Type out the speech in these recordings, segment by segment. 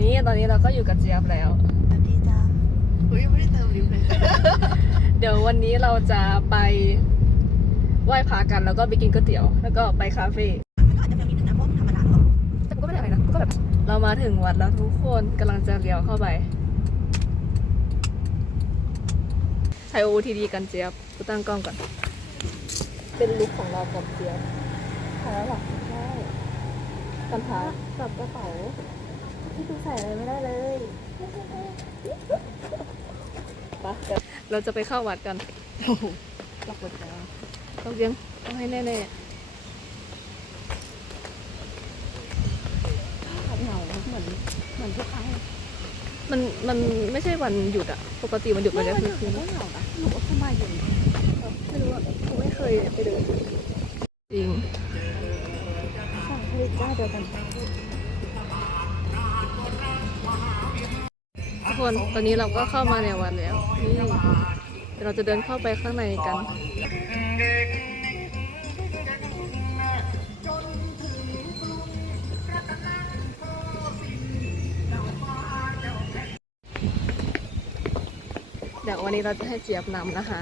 นี่ตอนนี้เราก็อยู่กับเจี๊ยบแล้ว สวัสดีจ้าเฮ้ยยังไม่ได้เติมลิฟต์เลยเดี๋ยววันนี้เราจะไปไหว้พระกันแล้วก็ไปกินก๋วยเตี๋ยว แล้วก็ไปคาเฟ่มันก็อาจจะเป็นนิดนึงนะเพราะมันธรรมดาหรอกแต่กูก็ไม่ได้อะไรนะกูก็แบบเรามาถึงวัดแล้วทุกคนกำลังจะเลี้ยวเข้าไปใช้ OOTD กันเจี๊ยบกูตั้งกล้องก่อน เป็นลุคของเรากับเจี๊ยบใช่แล้วหรอใช่กันท้ากับกระเป๋า ที่ดูใส่อะไรไม่ได้เลยปะเดี๋ยวเราจะไปเข้าวัดกันโอ้โหหลับหมดจ้าต้องเลี้ยงต้องให้แน่ขับเหงาเหมือนเหมือนทุกครั้งๆมันมันไม่ใช่วันหยุดอะปกติวันหยุดมันจะคือคืนก็เหงานะหนูก็สบายอยู่ไม่รู้อะกูไม่เคยไปเดินจริงสั่งผลิตได้เดียวกัน คน ตอนนี้เราก็เข้ามาในวัดแล้ว นี่เดี๋ยวเราจะเดินเข้าไปข้างในกัน เดี๋ยววันนี้เราจะให้เจี๊ยบนำนะคะ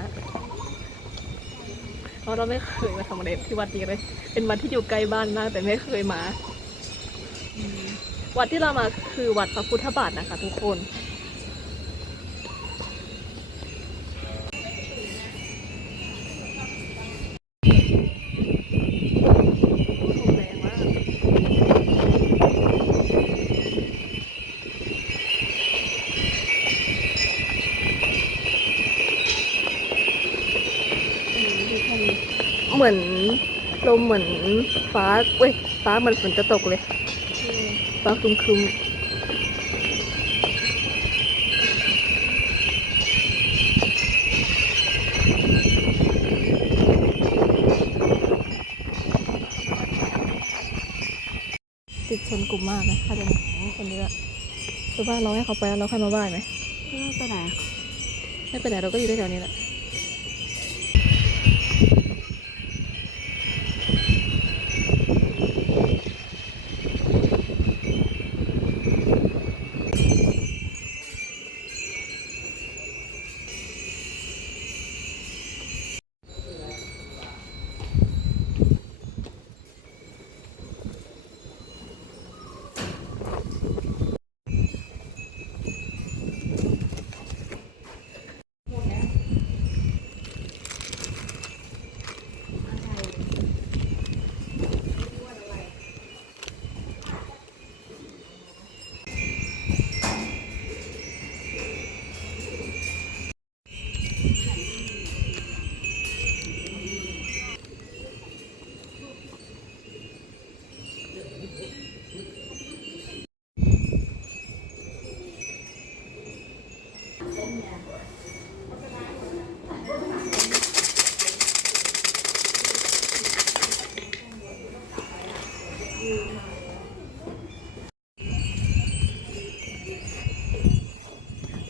เพราะเราไม่เคยมาทำอะไรที่วัดนี้เลย เป็นวัดที่อยู่ใกล้บ้านมากแต่ไม่เคยมา วัดที่เรามาคือวัดพระพุทธบาทนะคะทุกคน เหมือนลมเหมือนฟ้าเว้ยฟ้าเหมือนฝนจะตกเลยฟ้าครึมครึมติดชนกลุ่มมากนะถ้าจะคนนี้ละคือว่าเราให้เขาไปแล้วเราค่อยมาไหว้ไหมไปไหนไม่ไปไหนเราก็อยู่แถวๆนี้แหละ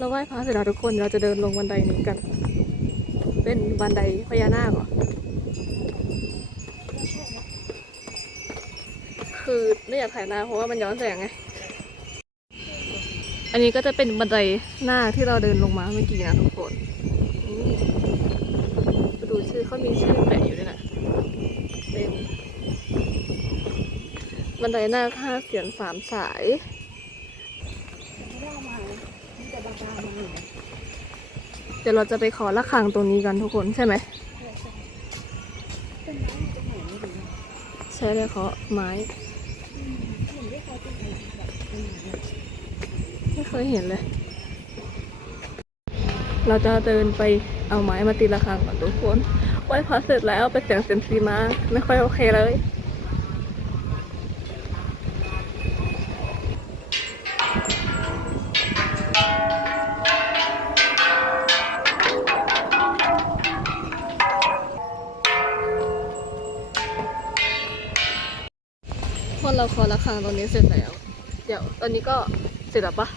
เราไหว้พระเสร็จแล้วทุกคนเราจะเดินลงบันไดนี้กัน เป็นบันไดพญานาคเหรอคือไม่อยากถ่ายหน้าเพราะว่ามันย้อนแสงไง อันนี้ก็จะเป็นบันไดหน้าที่เราเดินลงมาเมื่อกี้นะทุกคนดูชื่อเขามีชื่อแปะอยู่ด้วยนะ เป็นบันไดหน้าห้าเสียนสามสาย ไม่ได้เอามามีแต่บางๆมันอยู่ เดี๋ยวเราจะไปขอละครังตรงนี้กันทุกคนใช่ไหมใช้เลยเคาะไม้ได้เขอไรแบบเป็นอย่างเงี้ไม่เคยเห็นเลย เราจะเดินไปเอาไม้มาตีละครังก่อนทุกคนไหว้พระเสร็จแล้วไปเสียงเซมซีมา ไม่ค่อยโอเคเลย คนเราคอละครังตรงนี้เสร็จแล้ว เดี๋ยวตอนนี้ก็เสร็จแล้วปะ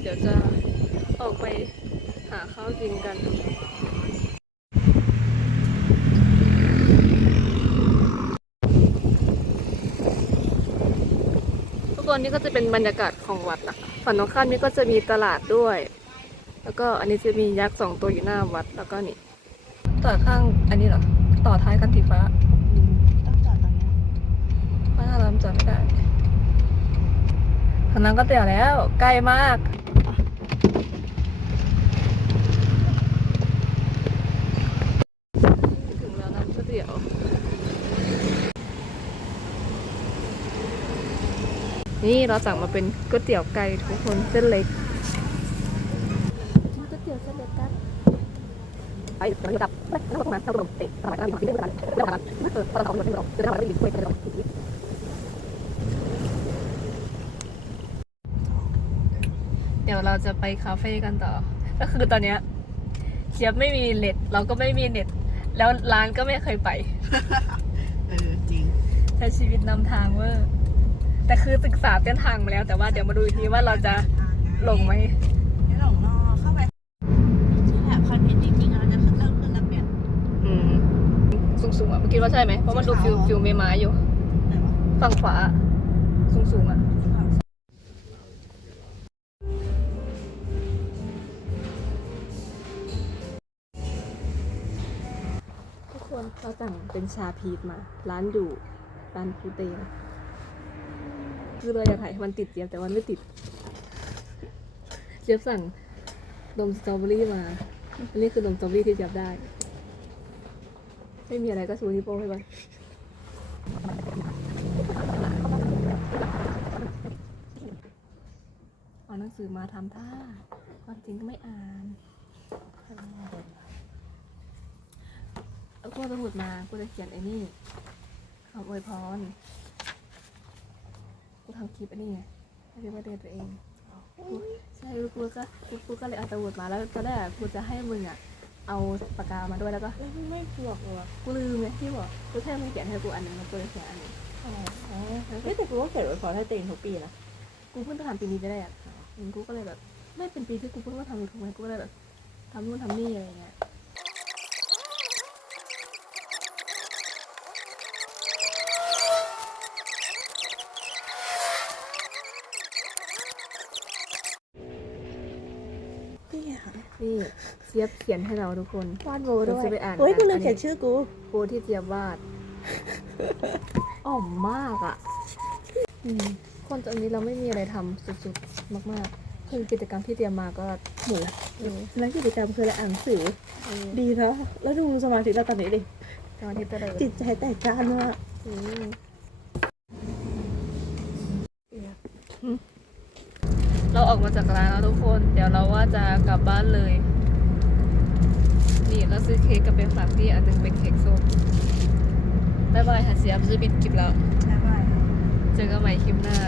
เดี๋ยวจะออกไปหาข้าวกินกันทุกคนนี่ก็จะเป็นบรรยากาศของวัดนะคะฝั่งตรงข้ามนี่ก็จะมีตลาดด้วย แล้วก็อันนี้จะมียักษ์สองตัวอยู่หน้าวัด แล้วก็นี่ต่อข้างอันนี้เหรอ ต่อท้ายกันสีฟ้าต้องจอดตรงนี้ฟ้าเราจอดไม่ได้ทางนั้นก็เตี่ยวแล้ว ใกล้มากถึงแล้วน้ำก๋วยเตี๋ยวนี่เราสั่งมาเป็นก๋วยเตี๋ยวไก่ทุกคนเส้นเล็กก๋วยเตี๋ยวเส้นเล็กกัน ไปเราจะดับไม่ต้องมาเราต้องเตะสมัยนั้นมีเรื่องอะไรเรื่องอะไรเออตอนเราอยู่ที่เราจะได้มาได้ยินคุยกันเราเดี๋ยวเราจะไปคาเฟ่กันต่อ ก็คือตอนเนี้ยเชียบไม่มีเน็ตเราก็ไม่มีเน็ต แล้วร้านก็ไม่เคยไปเออจริงใช้ชีวิตนำทางเวอร์แต่คือศึกษาเส้นทางมาแล้วแต่ว่าเดี๋ยวมาดูอีกทีว่าเราจะหลงไหม ไม่หลงนอเข้าไปนี่แหละคอนเทนต์จริงๆเราจะขึ้นเริ่มขึ้นแล้วเปลี่ยน อืม สูงๆอะเมื่อกี้ว่าใช่ไหมเพราะมันดูฟิวสีขาวฟิวเมไม้อยู่ ไหนวะฝั่งขวาสูงๆอะ ทุกคนเราสั่งเป็นชาพีชมา ร้านอยู่ร้านปูเตนะคือเราอยากถ่ายให้มันติดเจี๊ยบแต่มันไม่ติด เจี๊ยบสั่งนมสตรอเบอรี่มา อันนี้คือนมสตรอเบอรี่ที่เจี๊ยบได้ ไม่มีอะไรก็ชูนิโป้งให้ไปเอาหนังสือมาทำท่าความจริงก็ไม่อ่านแล้วก็สมุดมากูจะเขียนไอ้นี่คำอวยพรกูทำคลิปอันนี้ไงให้เป็นประเด็นตัวเองใช่กูก็กูกูก็เลยเอาสมุดมาแล้วตอนแรกกูจะให้มึงอะ เอาปากกามาด้วยแล้วก็ไม่บวกเลยกูลืมไงที่บอกกูแค่มึงเขียนให้กูอันหนึงแล้วกูเลยเขียนอันหนึงอ๋อเฮ้ยแต่กูก็เกิดไว้พอให้ตัวเองทุกปีนะกูเพิ่งจะทำปีนี้ไปได้อะอืมกูก็เลยแบบ ไม่เป็นปีที่กูเพิ่งมาทำยูทูบไงกูก็เลยแบบทำนู่นทำนี่อะไรเงี้ย นี่ค่ะ นี่เจี๊ยบเขียนให้เราทุกคนวาดโบด้วเรายจะไปอ่านเฮ้ยกักูนลือัมนนี้เขียนชื่อกูโพสต์ที่เจี๊ยบวาดอ่อมมากอะอืมคนตอนนี้เราไม่มีอะไรทำสุดๆมากๆคือกิจกรรมที่เตรียมมาก็หมูเออแล้วกิจกรรมคืออะไรอ่านหนังสือ เออดีนะแล้วดูสมาธิเราตอนนี้ดิ ตอนที่เตลิดจิตใจแตกจ้านมากอืม เราออกมาจากร้านแล้วทุกคน เดี๋ยวเราว่าจะกลับบ้านเลย นี่เราซื้อเค้กกับไปฝากพี่อันหนึงเป็นเค้กส้มบ๊ายบายค่ะเสียบจะปิดคลิปแล้ว บ๊ายบาย เจอกันใหม่คลิปหน้า